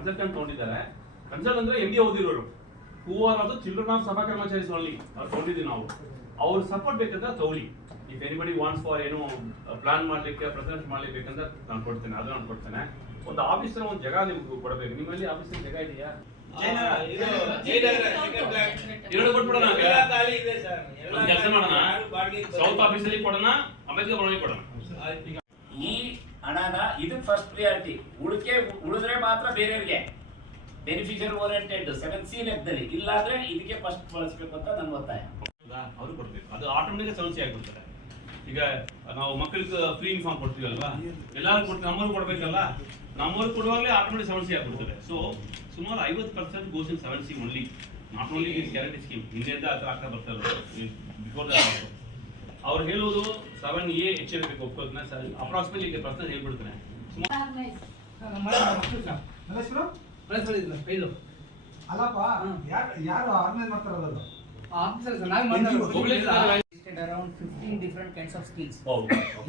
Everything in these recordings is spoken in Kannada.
ಕನ್ಸಲ್ಟೆಂಟ್ ತಗೊಂಡಿದ್ದಾರೆ. ಕನ್ಸಲ್ಟ್ ಅಂದ್ರೆ MBA ಓದಿರೋರು, who are also children of ಸಭಾ ಕರ್ಮಚಾರೀಸ್ ಓನ್ಲಿ ತಗೊಂಡಿದ್ದೀವಿ ನಾವು. ಅವ್ರ ಸಪೋರ್ಟ್ ಬೇಕಂದ್ರೆ ತಗೊಳ್ಳಿ. ಇಫ್ ಎನಿಬಡಿ ವಾಂಟ್ಸ್ ಫಾರ್ ಏನು ಪ್ಲಾನ್ ಮಾಡ್ಲಿಕ್ಕೆ ಪ್ರೆಸೆಂಟ್ ಮಾಡ್ಲಿಕ್ಕೆ ಬೇಕಂದ್ರೆ ನಾನು ಕೊಡ್ತೇನೆ, ಅದು ನಾನು ಕೊಡ್ತೇನೆ. ಒಂದು ಆಫೀಸರ್ ಒಂದು ಜಾಗ ನಿಮ್ಗೆ ಕೊಡಬೇಕು. ನಿಮ್ಮಲ್ಲಿ ಆಫೀಸರ್ ಜಾಗ ಇದೆಯಾ? ಎರಡು ಕೊಟ್ಬಿಡೋಣ. ಕೆಲಸ ಮಾಡೋಣ, ಸೌತ್ ಆಫೀಸಲ್ಲಿ ಕೊಡೋಣ, ಅಂಬೇಡ್ಕರ್ ಭವನದಲ್ಲಿ ಕೊಡೋಣ. ಈ ಹಣನ ಇದು ಫಸ್ಟ್ ಪ್ರಿಯಾರಿಟಿ. ಉಳಿದ್ರೆ ಮಾತ್ರ ಬೇರೆಯವ್ರಿಗೆ ಬೆನಿಫಿಷಿಯರಿ ಓರಿಯೆಂಟೆಡ್ 7C ಲೆಕ್ಕದಲ್ಲಿ, ಇಲ್ಲಾಂದ್ರೆ ಇದಕ್ಕೆ ಫಸ್ಟ್ ಬಳಸಬೇಕು ಅಂತ ನನ್ನ ಒತ್ತಾಯ. ಅವರು ಕೊಡ್ಬೇಕು, ಅದು ಆಟೋಮೆಟಿಕ್ ಸಮಸ್ಯೆ ಆಗ್ಬಿಡ್ತಾರೆ. ಈಗ ನಾವು ಮಕ್ಕಳಿಗೆ ಫ್ರೀ ಯೂನಿಫಾರ್ಮ್ ಕೊಡ್ತೀವಲ್ವಾ, ಎಲ್ಲರೂ ಕೊಡ್ತೀವಿ, ನಮ್ಮವ್ರು ಕೊಡ್ಬೇಕಲ್ಲ, ನಮ್ಮವ್ರು ಕೊಡುವಾಗಲೇ ಆಟೋಮೆಟಿಕ್ ಸಮಸ್ಯೆ ಆಗ್ಬಿಡ್ತಾರೆ. ಸೊ ಸುಮಾರು 50% goes in 7C only, not only this guarantee scheme. ಹಿಂದೆಯಿಂದ ಆ ಥರ ಆಗ್ತಾ ಬರ್ತಾರೆ. ಬಿಫೋರ್ ಅವ್ರು ಹೇಳೋದು 7A ಹೆಚ್ಚಿರಬೇಕು. ಒಪ್ಕೋತಾನೆ ಸರ್, ಅಪ್ರಾಕ್ಸಿಮೇಟ್ಲಿ ಈಗ ಪರ್ಸೆಂಟ್ ಹೇಳ್ಬಿಡ್ತಾನೆ. ಅಲ್ಲಪ್ಪ, ಯಾರು ಆರ್ಗನೈಸ್ ಮಾಡ್ತಾರಲ್ಲ around 15 different kinds of skills,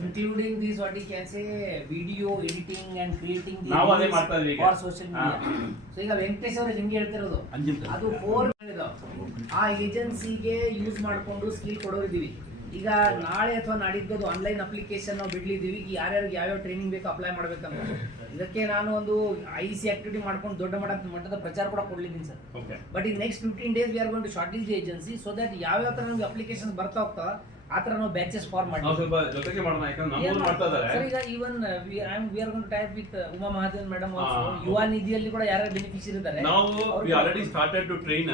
including this what you can say video editing and creating the for social media. So ಈಗ ವೆಂಕಟೇಶ್ ಅವರು ನಿಮಗೆ ಹೇಳ್ತಿರೋದು ಅದು 4 ಆ ಏಜೆನ್ಸಿಗೆ ಯೂಸ್ ಮಾಡಿಕೊಂಡು ಸ್ಕಿಲ್ ಕೊಡೋರಿದ್ದೀವಿ. ಈಗ ನಾಳೆ ಅಥವಾ ನಾಡಿದ್ದು ಆನ್ಲೈನ್ ಅಪ್ಲಿಕೇಶನ್ ನಾವು ಬಿಡ್ಲಿದ್ದೀವಿ. ಯಾರ್ಯಾರಿಗೆ ಯಾವ್ಯಾವ ಟ್ರೈನಿಂಗ್ ಬೇಕು ಅಪ್ಲೈ ಮಾಡ್ಬೇಕಂತ. ಇದಕ್ಕೆ ನಾನು ಒಂದು IC ಆಕ್ಟಿವಿಟಿ ಮಾಡ್ಕೊಂಡು ದೊಡ್ಡ ಮಟ್ಟದ ಪ್ರಚಾರ ಕೂಡ ಕೊಡ್ಲಿದ್ದೀನಿ ಸರ್. ಬಟ್ ಈ next 15 days we are going to shortlist the agency so that ಯಾವ ತರ ನಮಗೆ ಅಪ್ಲಿಕೇಶನ್ ಬರ್ತಾ ಹೋಗ್ತಾ ಆ ತರ ನಾವು ಬ್ಯಾಚಸ್ ಫಾರ್ಮ್ ಮಾಡ್ತೀವಿ. ಸ್ವಲ್ಪ ಜೊತೆಗೆ ಮಾಡೋಣ, ಯಾಕಂದ್ರೆ ನಮ್ಮವರು ಮಾಡ್ತಾ ಇದ್ದಾರೆ ಸರ್. ಈಗ even we are going to tie up with Uma Mahadevan madam also. ಯುವ ನಿಧಿಯಲ್ಲಿ ಕೂಡ ಯಾರು ಬೆನಿಫಿಷಿಯರಿ ಇದ್ದಾರೆ. ನಾವು we already started to train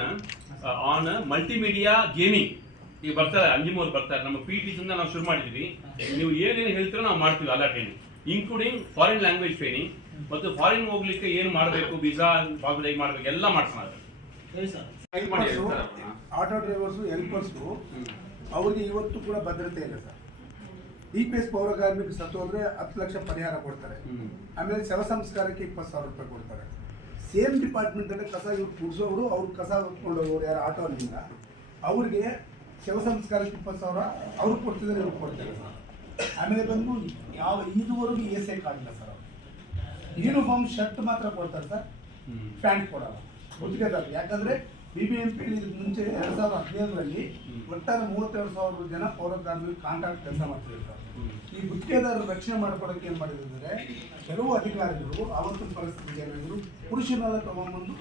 on multimedia gaming. ಈಗ ಬರ್ತಾರೆ, ಅಂಜಿಮೂರು ಬರ್ತಾರೆ, ನಮ್ಮ PTs ಇಂದ ನಾವು ಶುರು ಮಾಡಿದ್ವಿ. ನೀವು ಏನೇನು ಹೇಳ್ತೀರೋ ನಾವು ಮಾಡ್ತೀವಿ ಎಲ್ಲ training, including foreign language training ಮತ್ತು ಫಾರಿನ್ ಹೋಗ್ಲಿಕ್ಕೆ ಏನು ಮಾಡಬೇಕು, ವೀಸಾ ಪಾಸ್ಪೋರ್ಟ್ ಹೇಗೆ ಮಾಡಬೇಕು ಎಲ್ಲ ಮಾಡ್ತಾರೆ. ಆಟೋ ಡ್ರೈವರ್ಸು, ಹೆಲ್ಪರ್ಸು ಅವ್ರಿಗೆ ಇವತ್ತು ಕೂಡ ಭದ್ರತೆ ಇಲ್ಲ ಸರ್. EPS ಪೌರ ಕಾರ್ಮಿಕ ಸತ್ತು ಹೋದ್ರೆ 10 ಲಕ್ಷ ಪರಿಹಾರ ಕೊಡ್ತಾರೆ. ಆಮೇಲೆ ಶವ ಸಂಸ್ಕಾರಕ್ಕೆ 20,000 ರೂಪಾಯಿ ಕೊಡ್ತಾರೆ. ಸೇಮ್ ಡಿಪಾರ್ಟ್ಮೆಂಟ್ ಅಲ್ಲಿ ಕಸ ಇವ್ರು ಕುಡಿಸೋರು, ಅವ್ರು ಕಸ ಹೊತ್ಕೊಂಡು ಹೋಗೋರು ಯಾರು ಆಟೋನಿಂದ, ಅವ್ರಿಗೆ ಶವ ಸಂಸ್ಕಾರಕ್ಕೆ 20,000 ಅವ್ರು ಕೊಡ್ತಿದ್ದಾರೆ, ಇವ್ರು ಕೊಡ್ತಾರೆ. ಆಮೇಲೆ ಬಂದು ಇದುವರೆಗೂ ESI ಕಾರ್ಡ್ ಇಲ್ಲ ಸರ್. ಯೂನಿಫಾರ್ಮ್ ಶರ್ಟ್ ಮಾತ್ರ ಕೊಡ್ತಾರೆ ಸರ್, ಪ್ಯಾಂಟ್ ಕೊಡಲ್ಲ ಗುತ್ತಿಗೆದಾರ. ಯಾಕಂದ್ರೆ BBMP ಮುಂಚೆ 2015ರಲ್ಲಿ ಒಟ್ಟಾರೆ 32,000 ಜನ ಪೌರ ಕಾರ್ಮಿಕ ಕಾಂಟ್ರಾಕ್ಟ್ ಕೆಲಸ ಮಾಡ್ತಿದ್ರು ಸರ್. ಈ ಗುತ್ತಿಗೆದಾರರು ರಕ್ಷಣೆ ಮಾಡ್ಕೊಡಕ್ಕೆ ಏನ್ ಮಾಡಿದ್ರೆ ಕೆಲವು ಅಧಿಕಾರಿಗಳು ಅವತ್ತಿನ ಪರಿಸ್ಥಿತಿಗೆ ಏನಾದ್ರು ಪುರುಷನೆಲ್ಲ ತಗೊಂಡ್ಬಂದು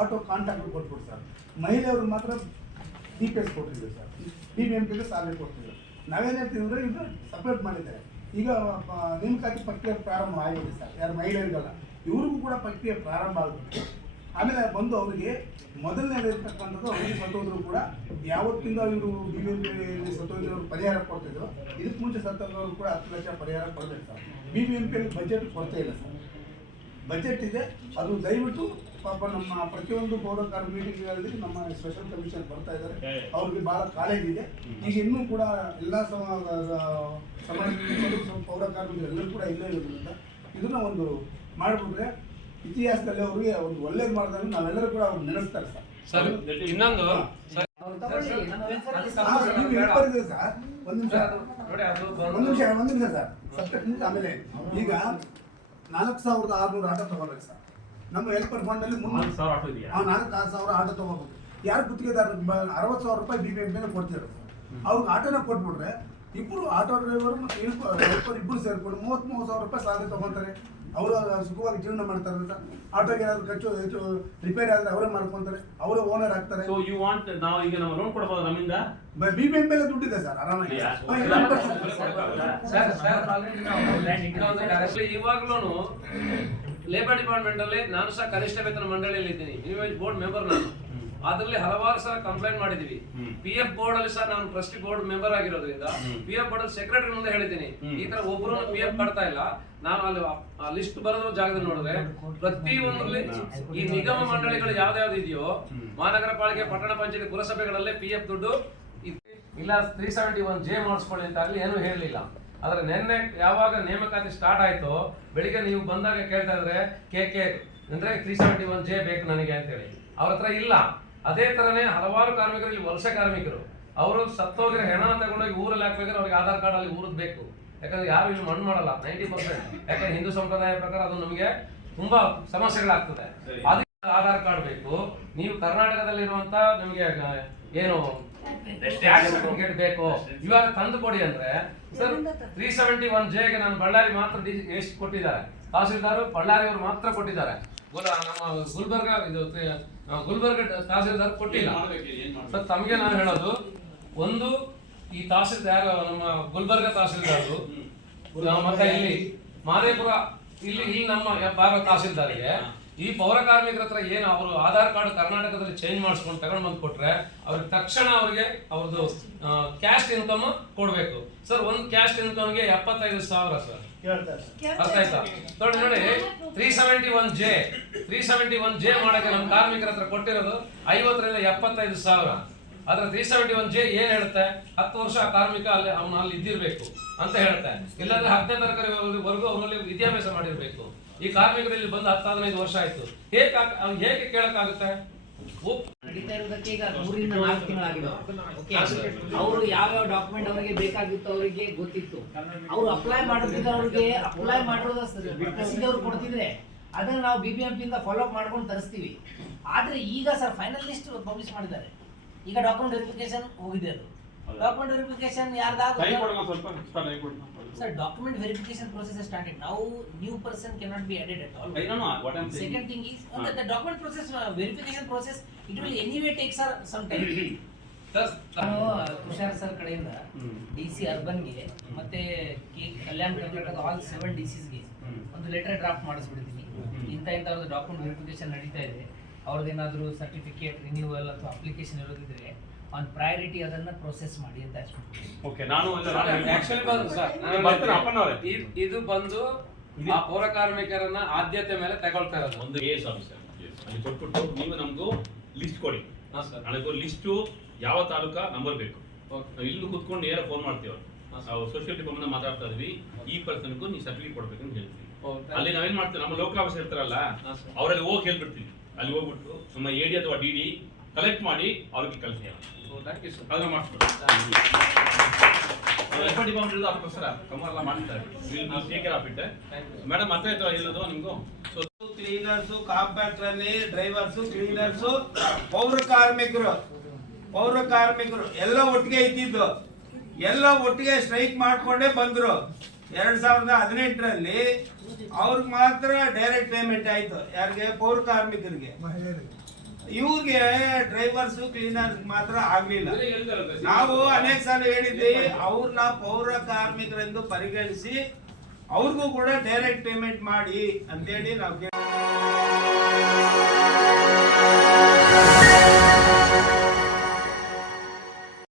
ಆಟೋ ಕಾಂಟ್ರಾಕ್ಟ್ ಕೊಟ್ಬಿಟ್ಟು ಸರ್, ಮಹಿಳೆಯವರು ಮಾತ್ರ DPS ಕೊಟ್ಟಿದ್ರು ಸರ್, BBMPಗೆ ಸಾಲನೆ ಕೊಡ್ತಿದ್ರು. ನಾವೇನು ಹೇಳ್ತಿದ್ರೆ ಇದು ಸಪ್ರೇಟ್ ಮಾಡಿದ್ದಾರೆ. ಈಗ ನೇಮಕಾತಿ ಪ್ರಕ್ರಿಯೆ ಪ್ರಾರಂಭ ಆಗಿದೆ ಸರ್. ಯಾರು ಮಹಿಳೆಯರಿಗಲ್ಲ, ಇವ್ರಿಗೂ ಕೂಡ ಪ್ರಕ್ರಿಯೆ ಪ್ರಾರಂಭ ಆಗಬೇಕು. ಆಮೇಲೆ ಬಂದು ಅವರಿಗೆ ಮೊದಲನೇದಿರ್ತಕ್ಕಂಥದ್ದು ಅವರಿಗೆ ಸತ್ತೋದ್ರು ಕೂಡ ಯಾವತ್ತಿಂದ ಇವರು BBMP ಸತ್ತೋದ್ರವ್ರು ಪರಿಹಾರ ಕೊಡ್ತಿದ್ರು, ಇದಕ್ಕೆ ಮುಂಚೆ ಸತ್ತೋದ್ರು ಕೂಡ 10 ಲಕ್ಷ ಪರಿಹಾರ ಕೊಡಬೇಕು ಸರ್. BBMPಯಲ್ಲಿ ಬಜೆಟ್ ಕೊರತೆ ಇಲ್ಲ ಸರ್, ಬಜೆಟ್ ಇದೆ. ಅದು ದಯವಿಟ್ಟು ಪಾಪ ನಮ್ಮ ಪ್ರತಿಯೊಂದು ಪೌರ ಕಾರ್ಮಿಕ ಮೀಟಿಂಗ್ಗಳಲ್ಲಿ ನಮ್ಮ ಸ್ಪೆಷಲ್ ಕಮಿಷನ್ ಬರ್ತಾ ಇದ್ದಾರೆ, ಅವ್ರಿಗೆ ಭಾಳ ಕಾಳಜಿ ಇದೆ. ಈಗ ಇನ್ನೂ ಕೂಡ ಎಲ್ಲ ಸಮಾಜ ಪೌರ ಕಾರ್ಮಿಕರು ಎಲ್ಲರೂ ಕೂಡ ಇಲ್ಲೇ ಇರೋದ್ರಿಂದ ಇದನ್ನ ಒಂದು ಮಾಡಿಬಿಟ್ರೆ ಇತಿಹಾಸದಲ್ಲಿ ಅವ್ರಿಗೆ ಒಂದು ಒಳ್ಳೇದು ಮಾಡಿದಾಗ ನಾವೆಲ್ಲರೂ ಕೂಡ ಅವ್ರು ನೆನೆಸ್ತಾರೆ ಸರ್. ಇನ್ನೊಂದು ಸರ್, ಒಂದು ನಿಮಿಷ ಸರ್, ಸಬ್ಜೆಕ್ಟ್ ಆಮೇಲೆ ಈಗ 4,600 ಆಟೋ ತಗೋಬೇಕು ಸರ್. ನಮ್ಮ ಹೆಲ್ಪರ್ ಫಂಡ್ ಅಲ್ಲಿ 4,000 ಆಟೋ ತಗೋಬೇಕು. ಯಾರು ಗುತ್ತಿಗೆದಾರ 60,000 ರೂಪಾಯಿ BBMP ಕೊಡ್ತಿದ್ದಾರೆ ಸರ್. ಅವ್ರಿಗೆ ಆಟೋನ ಕೊಟ್ಬಿಟ್ರೆ ಇಬ್ಬರು ಆಟೋ ಡ್ರೈವರ್ ಮತ್ತು ಹೆಲ್ಪರ್ ಇಬ್ಬರು ಸೇರ್ಕೊಂಡು 33,000 ರೂಪಾಯಿ ಸಾಲನೆ ತಗೊಂತಾರೆ. ಅವರು ಸುಖವಾಗಿ ಜೀವನ ಮಾಡ್ತಾರೆ ಸರ್. ಆಟೋಗೆ ಏನಾದ್ರು ಖರ್ಚು ಹೆಚ್ಚು ರಿಪೇರಿ ಆದ್ರೆ ಅವರೇ ಮಾಡ್ಕೊಂತಾರೆ, ಅವರೇ ಓನರ್ ಆಗ್ತಾರೆ. ಸೊ ಯು ವಾಂಟ್ ನಾವು ಈಗ ನಾವು ಲೋನ್ ಕೊಡಬಹುದು ನಮ್ಮಿಂದ? BBMP ಎಲ್ಲ ದುಡ್ಡಿದೆ ಸರ್, ಆರಾಮಾಗಿ. ಇವಾಗ್ಲೂ ಲೇಬರ್ ಡಿಪಾರ್ಟ್ಮೆಂಟ್ ಅಲ್ಲಿ ನಾನು ಸಹ ಕನಿಷ್ಠ ವೇತನ ಮಂಡಳಿಯಲ್ಲಿ ಇದ್ದೀನಿ, ಮಿನಿಮಮ್ ಬೋರ್ಡ್ ಮೆಂಬರ್ ನಾನು. ಅದರಲ್ಲಿ ಹಲವಾರು ಸಲ ಕಂಪ್ಲೇಂಟ್ ಮಾಡಿದೀವಿ. PF ಬೋರ್ಡ್ ಅಲ್ಲಿ ಸಹ ನಾನು ಟ್ರಸ್ಟಿ ಬೋರ್ಡ್ ಮೆಂಬರ್ ಆಗಿರೋದ್ರಿಂದ PF ಬೋರ್ಡ್ ಅಲ್ಲಿ ಸೆಕ್ರೆಟರಿ ಮುಂದೆ ಹೇಳಿದ್ದೀನಿ, ಈ ತರ ಒಬ್ಬರು PF ಕಟ್ತಾ ಇಲ್ಲ. ನಾನು ಅಲ್ಲಿ ಲಿಸ್ಟ್ ಬರೋದ್ರ ಜಾಗದಲ್ಲಿ ನೋಡಿದ್ರೆ ಪ್ರತಿಯೊಂದರಲ್ಲಿ ಈ ನಿಗಮ ಮಂಡಳಿಗಳು ಯಾವ್ದಾವ್ದು ಇದೆಯೋ, ಮಹಾನಗರ ಪಾಲಿಕೆ, ಪಟ್ಟಣ ಪಂಚಾಯತಿ, ಪುರಸಭೆಗಳಲ್ಲೇ PF ದುಡ್ಡು ಇಲ್ಲ 371J ಮಾಡಿಸ್ಕೊಳ್ಳಿ ಅಂತ ಆಗಲಿ ಏನೂ ಹೇಳಲಿಲ್ಲ. ಆದ್ರೆ ನಿನ್ನೆ ಯಾವಾಗ ನೇಮಕಾತಿ ಸ್ಟಾರ್ಟ್ ಆಯ್ತು, ಬೆಳಿಗ್ಗೆ ನೀವು ಬಂದಾಗ ಕೇಳ್ತಾ ಇದ್ರೆ KK ಅಂದ್ರೆ 371J ಬೇಕು ನನಗೆ ಅಂತೇಳಿ, ಅವ್ರ ಹತ್ರ ಇಲ್ಲ. ಅದೇ ತರನೇ ಹಲವಾರು ಕಾರ್ಮಿಕರು, ವಲಸೆ ಕಾರ್ಮಿಕರು, ಅವರು ಸತ್ತೋಗಿರೋ ಹೆಣ ತಗೊಂಡೋಗಿ ಊರಲ್ಲಿ ಹಾಕ್ಬೇಕಾದ್ರೆ ಅವ್ರಿಗೆ ಆಧಾರ್ ಕಾರ್ಡ್ ಅಲ್ಲಿ ಊರದ್ ಬೇಕು. ಯಾಕಂದ್ರೆ ಯಾರು ಇಲ್ಲಿ ಮಣ್ಣು ಮಾಡಲ್ಲ 90%. ಯಾಕಂದ್ರೆ ಹಿಂದೂ ಸಂಪ್ರದಾಯ ಪ್ರಕಾರ ಅದು ನಮಗೆ ತುಂಬಾ ಸಮಸ್ಯೆಗಳಾಗ್ತದೆ. ಸರಿ. ಅದಕ್ಕೆ ಆಧಾರ್ ಕಾರ್ಡ್ ಬೇಕು. ನೀವು ಕರ್ನಾಟಕದಲ್ಲಿರುವಂತ ನಿಮಗೆ ಏನು ಸರ್ಟಿಫಿಕೇಟ್ ಬೇಕು, ಇವಾಗ ತಂದು ಕೊಡಿ ಅಂದ್ರೆ ಸರ್ 371J ಗೆ ನಾನು ಬಳ್ಳಾರಿ ಮಾತ್ರ ಎಷ್ಟು ಕೊಟ್ಟಿದ್ದಾರೆ, ತಹಸೀಲ್ದಾರ್ ಬಳ್ಳಾರಿ ಅವರು ಮಾತ್ರ ಕೊಟ್ಟಿದ್ದಾರೆ. ನಮ್ಮ ಗುಲ್ಬರ್ಗ ತಹಸೀಲ್ದಾರ್ ಕೊಟ್ಟಿಲ್ಲ. ಸರ್ ತಮಗೆ ನಾನು ಹೇಳೋದು, ಒಂದು ಈ ತಹಸೀಲ್ದಾರ್ ನಮ್ಮ ಗುಲ್ಬರ್ಗ ತಹಸೀಲ್ದಾರ್ ಮತ್ತೆ ಇಲ್ಲಿ ಮಾದೇಪುರ ಇಲ್ಲಿ ನಮ್ಮ ಭಾಗ ತಹಸೀಲ್ದಾರ್ಗೆ ಈ ಪೌರ ಕಾರ್ಮಿಕರ ಹತ್ರ ಏನು ಅವರು ಆಧಾರ್ ಕಾರ್ಡ್ ಕರ್ನಾಟಕದಲ್ಲಿ ಚೇಂಜ್ ಮಾಡಿಸ್ಕೊಂಡು ತಗೊಂಡು ಬಂದು ಕೊಟ್ರೆ ಅವ್ರಿಗೆ ತಕ್ಷಣ ಅವ್ರಿಗೆ ಅವ್ರದ್ದು ಕ್ಯಾಸ್ಟ್ ಇನ್ಕಮ್ ಕೊಡ್ಬೇಕು ಸರ್. ಒಂದು ಕ್ಯಾಸ್ಟ್ ಇನ್ಕಮ್ಗೆ 75,000 ಸರ್. ಅರ್ಥ ಆಯ್ತಾ? ನೋಡಿ 371J ಮಾಡಕ್ಕೆ ನಮ್ಮ ಕಾರ್ಮಿಕರ ಹತ್ರ ಕೊಟ್ಟಿರೋದು 50ರಿಂದ 75,000. ಆದ್ರೆ 371J ಏನ್ ಹೇಳುತ್ತೆ, 10 ವರ್ಷ ಆ ಕಾರ್ಮಿಕ ಅಲ್ಲಿ ಇದ್ದಿರ್ಬೇಕು ಅಂತ ಹೇಳುತ್ತೆ. ಇಲ್ಲಾಂದ್ರೆ 10ನೇ ತರಗತಿವರೆಗೂ ಅವನಲ್ಲಿ ವಿದ್ಯಾಭ್ಯಾಸ ಮಾಡಿರ್ಬೇಕು. ಈ ಕಾರ್ಮಿಕರು ಇಲ್ಲಿ ಬಂದು 10-15 ವರ್ಷ ಆಯ್ತು. ಹೇಗೆ ಕೇಳಕ್ಕಾಗುತ್ತೆ? ನಡೀತಾ ಇರೋದಕ್ಕೆ ಈಗ 3 ರಿಂದ 4 ತಿಂಗಳಾಗಿದೆ. ಅವರು ಯಾವ ಡಾಕ್ಯುಮೆಂಟ್ ಅವರಿಗೆ ಬೇಕಾಗಿತ್ತು ಅವರಿಗೆ ಗೊತ್ತಿತ್ತು. ಅವರು ಅಪ್ಲೈ ಮಾಡಿದ್ರೆ ಅವ್ರಿಗೆ ಅಪ್ಲೈ ಮಾಡಿರೋದು ಪ್ರೊಸೀಜರ್ ಕೊಡ್ತಿದ್ರೆ ಅದನ್ನ ನಾವು BBMP ಇಂದ ಫಾಲೋ ಅಪ್ ಮಾಡ್ಕೊಂಡು ತರಿಸ್ತೀವಿ. ಆದ್ರೆ ಈಗ ಸರ್ ಫೈನಲ್ ಲಿಸ್ಟ್ ಪಬ್ಲಿಷ್ ಮಾಡಿದ್ದಾರೆ. ಈಗ ಡಾಕ್ಯುಮೆಂಟ್ ವೆರಿಫಿಕೇಶನ್ ಹೋಗಿದೆ. ಅದು ಡಾಕ್ಯುಮೆಂಟ್ ವೆರಿಫಿಕೇಶನ್ ಯಾರ್ದಾದ್ರು sir, document verification process has started. Now new person cannot be added at all. I don't know what I'm saying. Second thing is the document process verification process, it will anyway take some time. Tushar sir ಕಡೆಯಿಂದ DC ಅರ್ಬನ್ಗೆ ಮತ್ತೆ ಕಲ್ಯಾಣ ಕರ್ನಾಟಕದ ಆಲ್ 7 DCsಗೆ ಒಂದು ಲೆಟರ್ ಡ್ರಾಫ್ಟ್ ಮಾಡಿಸ್ಬಿಡ್ತೀನಿ. ಇಂಥದ್ದು ಡಾಕ್ಯುಮೆಂಟ್ ವೆರಿಫಿಕೇಶನ್ ನಡೀತಾ ಇದೆ, ಅವ್ರದ್ದೇನಾದ್ರೂ ಸರ್ಟಿಫಿಕೇಟ್ ರಿನ್ಯೂವಲ್ ಅಥವಾ ಅಪ್ಲಿಕೇಶನ್ ಇರೋದಿದ್ರೆ ಆನ್ ಪ್ರಯಾರಿಟಿ ಅದನ್ನ ಪ್ರೋಸೆಸ್ ಮಾಡಿ ಅಂತ ಹೇಳ್ತೀನಿ. ಓಕೆ, ನಾನು ಆಕ್ಚುಲಿ ಬಂದು ಸರ್ ಇದು ಬಂದು ಆ ಪೌರ ಕಾರ್ಮಿಕರನ್ನ ಆದ್ಯತೆ ಮೇಲೆ ತಗೊಳ್ತಾ ಇರೋದು. ಒಂದು AS ಆಫೀಸರ್ ಅಲ್ಲಿ ಕೊಟ್ಬಿಟ್ಟು ನೀವು ನಮಗೂ ಲಿಸ್ಟ್ ಕೊಡಿ. ನನಗೂ ಲಿಸ್ಟು ಯಾವ ತಾಲೂಕಾ ನಂಬರ್ ಬೇಕು. ನಾವು ಇಲ್ಲಿ ಕೂತ್ಕೊಂಡು ನೇರ ಫೋನ್ ಮಾಡ್ತೀವಿ. ನಾವು ಸೋಷಿಯಲ್ ಡಿಪಾರ್ಟ್ಮೆಂಟ್ ಮಾತಾಡ್ತಾ ಇದೀವಿ, ಈ ಪರ್ಸನ್ಗೂ ನೀವು ಸರ್ಟಿಫಿಕೇಟ್ ಕೊಡ್ಬೇಕು ಅಂತ ಹೇಳ್ತೀವಿ. ಅಲ್ಲಿ ನಾವೇನ್ ಮಾಡ್ತೀವಿ, ನಮ್ಮ ಲೋಕಲ್ ಆಫೀಸರ್ ಇರ್ತಾರಲ್ಲ ಅವರಲ್ಲಿ ಹೋಗಿ ಹೇಳ್ಬಿಡ್ತೀವಿ. ಅಲ್ಲಿ ಹೋಗ್ಬಿಟ್ಟು ನಮ್ಮ AD ಅಥವಾ DD ಕಲೆಕ್ಟ್ ಮಾಡಿ ಅವ್ರಿಗೆ ಕಳಿಸಿ. ಅದನ್ನ ಮಾಡ್ತೀವಿ. ಡಿಪಾರ್ಟ್ಮೆಂಟ್ ಅದಕ್ಕೋಸ್ಕರ ಕಮಲ ಮಾಡ್ತಾರೆ. ಮೇಡಮ್ ಅರ್ಥ ಆಯ್ತು ಹೇಳೋದು ನಿಮ್ಗೂ? ಕ್ಲೀನರ್ಸು, ಕಾಂಪ್ಯಾಕ್ಟರ್ ಅಲ್ಲಿ ಡ್ರೈವರ್ಸು, ಕ್ಲೀನರ್ಸು, ಪೌರ ಕಾರ್ಮಿಕರು ಎಲ್ಲ ಒಟ್ಟಿಗೆ ಇದ್ದಿದ್ದು. ಎಲ್ಲ ಒಟ್ಟಿಗೆ ಸ್ಟ್ರೈಕ್ ಮಾಡ್ಕೊಂಡೇ ಬಂದ್ರು. 2018ರಲ್ಲಿ ಅವ್ರಿಗೆ ಮಾತ್ರ ಡೈರೆಕ್ಟ್ ಪೇಮೆಂಟ್ ಆಯ್ತು. ಯಾರಿಗೆ? ಪೌರ ಕಾರ್ಮಿಕರಿಗೆ. ಇವ್ರಿಗೆ ಡ್ರೈವರ್ಸ್ ಕ್ಲೀನರ್ಸ್ ಮಾತ್ರ ಆಗ್ಲಿಲ್ಲ. ನಾವು ಅನೇಕ ಸಲ ಹೇಳಿದ್ವಿ, ಅವ್ರನ್ನ ಪೌರ ಕಾರ್ಮಿಕರೆಂದು ಪರಿಗಣಿಸಿ ಅವ್ರಿಗೂ ಕೂಡ ಡೈರೆಕ್ಟ್ ಪೇಮೆಂಟ್ ಮಾಡಿ ಅಂತೇಳಿ ನಾವು